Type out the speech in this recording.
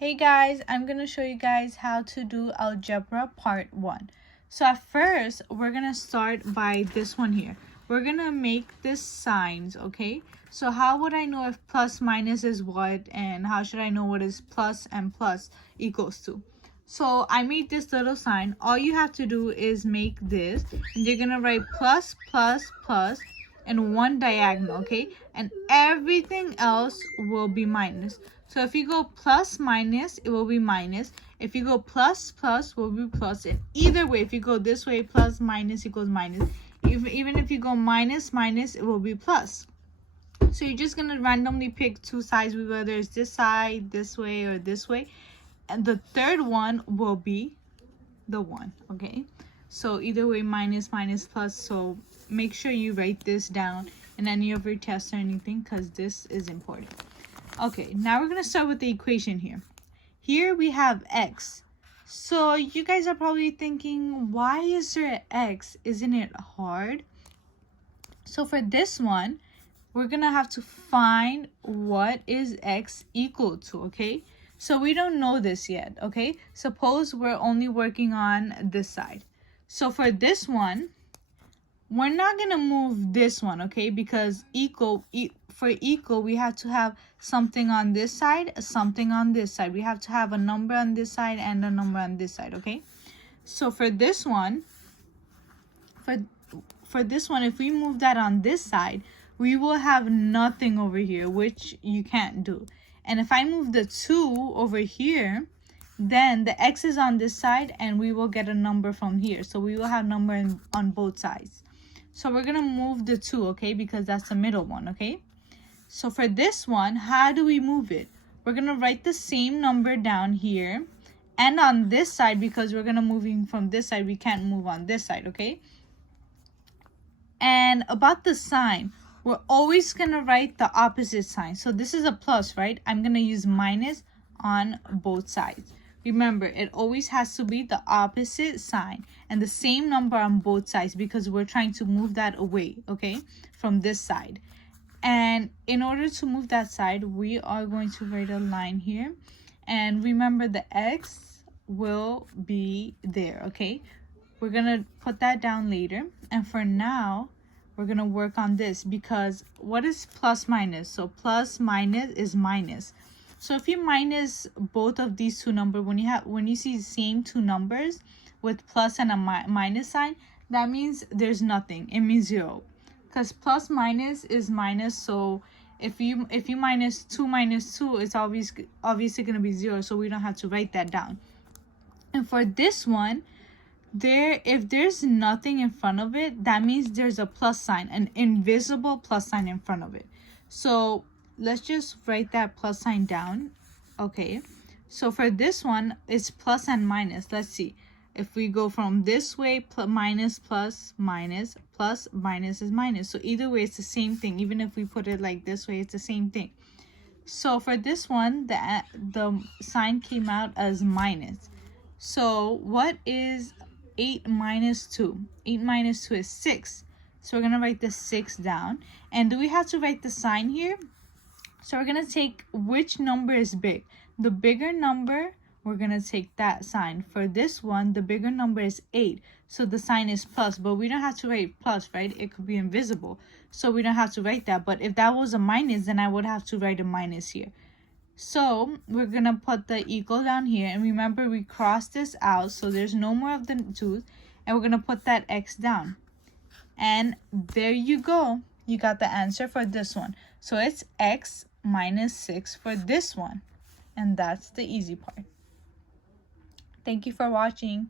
Hey guys, I'm going to show you guys how to do algebra part 1. So at first, we're going to start by this one here. We're going to make this signs, okay? So how would I know if plus minus is what, and how should I know what is plus and plus equals to? So I made this little sign. All you have to do is make this, and you're going to write plus, plus, plus, and one diagonal, okay? And everything else will be minus. So if you go plus minus, it will be minus. If you go plus plus, will be plus. And either way, if you go this way, plus minus equals minus. Even if you go minus minus, it will be plus. So you're just gonna randomly pick two sides, whether it's this side, this way, or this way. And the third one will be the 1, okay? So either way, minus, minus, plus. So make sure you write this down in any of your tests or anything, because this is important. Okay, now we're going to start with the equation here. Here we have x. So you guys are probably thinking, why is there x? Isn't it hard? So for this one, we're going to have to find what is x equal to, okay? So we don't know this yet, okay? Suppose we're only working on this side. So for this one, we're not going to move this one, okay? Because for equal, we have to have something on this side, something on this side. We have to have a number on this side and a number on this side, okay? So for this one, for this one, if we move that on this side, we will have nothing over here, which you can't do. And if I move the 2 over here, then the x is on this side and we will get a number from here. So we will have number on both sides. So we're going to move the 2, okay, because that's the middle one, okay? So for this one, how do we move it? We're going to write the same number down here. And on this side, because we're going to moving from this side, we can't move on this side, okay? And about the sign, we're always going to write the opposite sign. So this is a plus, right? I'm going to use minus on both sides. Remember, it always has to be the opposite sign and the same number on both sides because we're trying to move that away, okay, from this side. And in order to move that side, we are going to write a line here. And remember, the x will be there, okay? We're going to put that down later. And for now, we're going to work on this because what is plus minus? So plus minus is minus. So if you minus both of these two numbers, when you see the same two numbers with plus and a minus sign, that means there's nothing. It means 0. Because plus minus is minus, so if you minus 2 minus 2, it's obviously going to be 0, so we don't have to write that down. And for this one, if there's nothing in front of it, that means there's a plus sign, an invisible plus sign in front of it. So let's just write that plus sign down. Okay, so for this one, it's plus and minus. Let's see. If we go from this way, minus, plus, minus, plus, minus is minus. So either way, it's the same thing. Even if we put it like this way, it's the same thing. So for this one, the sign came out as minus. So what is 8 minus 2? 8 minus 2 is 6. So we're going to write the 6 down. And do we have to write the sign here? So we're going to take which number is big. The bigger number, we're going to take that sign. For this one, the bigger number is 8. So the sign is plus, but we don't have to write plus, right? It could be invisible. So we don't have to write that. But if that was a minus, then I would have to write a minus here. So we're going to put the equal down here. And remember, we cross this out. So there's no more of the 2's. And we're going to put that x down. And there you go. You got the answer for this one. So it's x minus 6 for this one. And that's the easy part. Thank you for watching.